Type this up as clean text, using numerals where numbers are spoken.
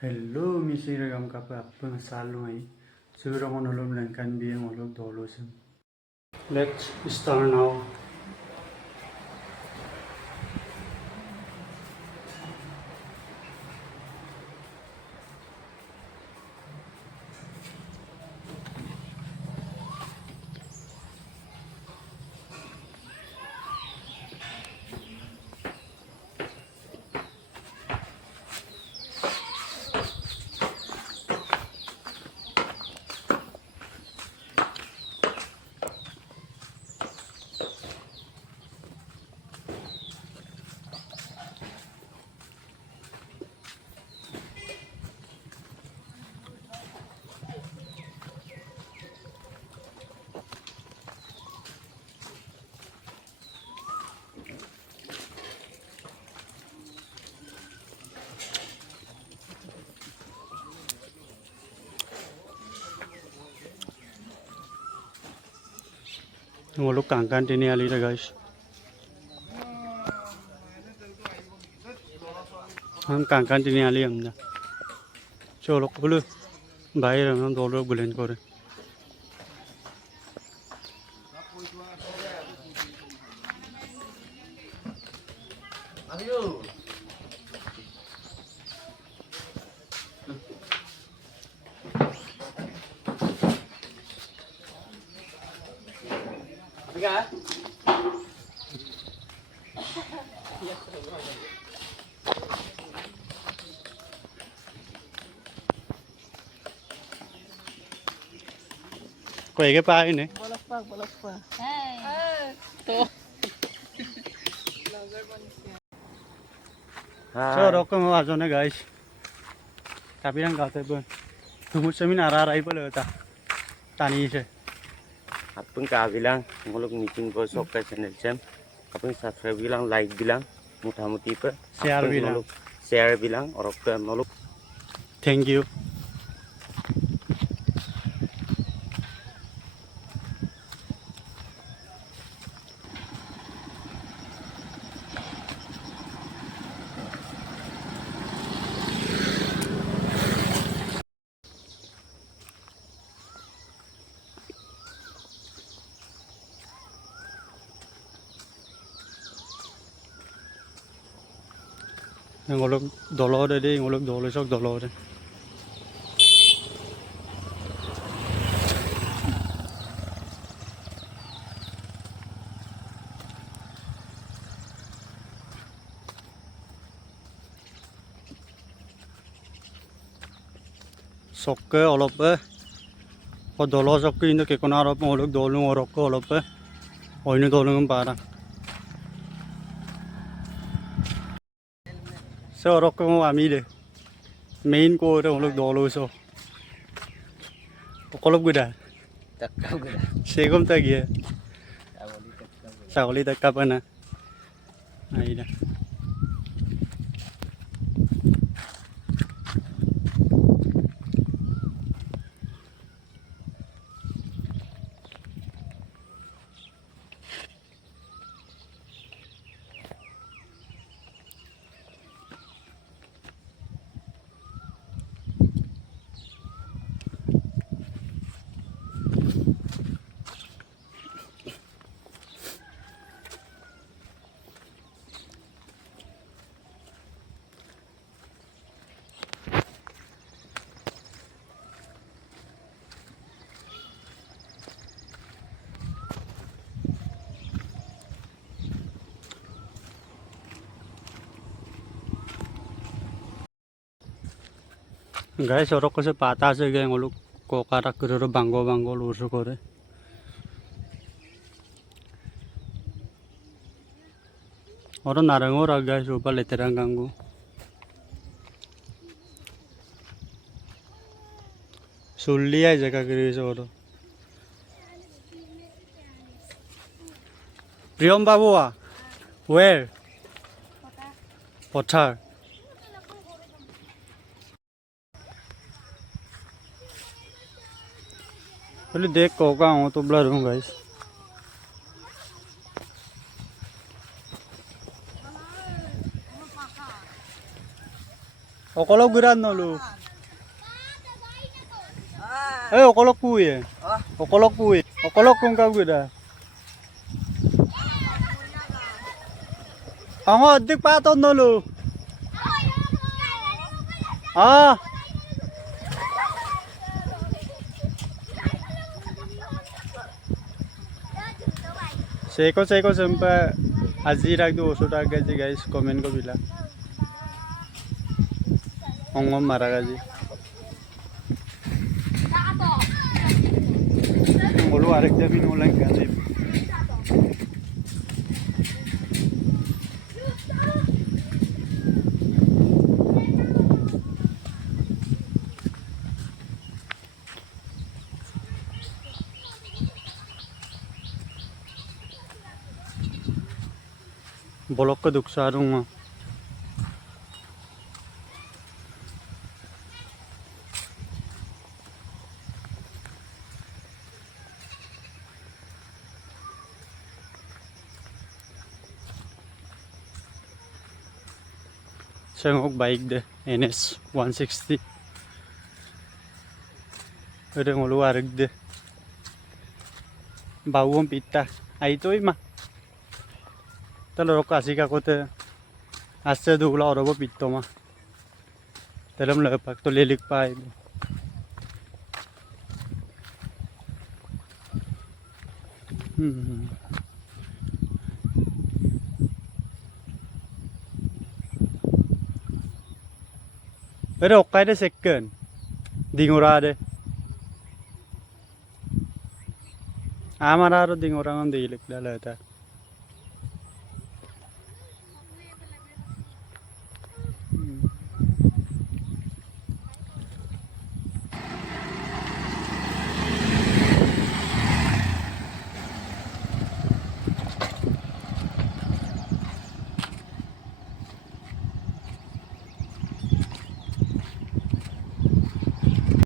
Hello, Mr. Ragam Kappa, Salway. Suramon Olum and can be a Molok Dolosim. Let's start now. Molok Kankan Tini Ali, guys. हम कांकान तिनी आली हमने चलो बोलो भाई हम दोनों बुलेन करे quay cái pa này so đó có mau aja guys tapi yang kata pun tunggu seminar arai pula ta tani se Apun ka bilang ngolok meeting ko sok ka channel sem apun subscribe bilang like bilang muti pa share bilang orok ka ngolok thank you ngolok dolo đây đi ngolok dolo sok dolo đây sok ke olop ko dolo sok ini ke konar op ngolok dolo ngorok ko olop oinu dolo ngam para so orok ko ami de main ko ro ngolok dolo so kolop guda takau gada segom tagia sagoli takap ana aida guys orok ko se pata se ge ngolok ko karak kero banggo lurus kore oro narango ra guys rupa leterang ganggu sulli ai jaga kiri se oro Priyam babu where Pothar पहले देख को का हूँ तो blur हूँ guys Okolog guran no lu. Okolog kuye. Okolog kuye. Okolog kung ka gura. Ang adik paton no lu. Seko sampai azirak do sudah gaji guys komen ko bilang. Ongom marah gaji. Ulu arek dia minum lagi gaji. Bolok ke duk sarung. Sengok baik deh NS 160. Udah ngeluar deh. Bau pita. Itu mah. Kalau kasih aku tuh asal dulu orang bawa pita mah. Dalam lepak tu lelik pai. Pero okay deh second. Dingura deh. Amar aro dingura ngan dilik dah lah ta.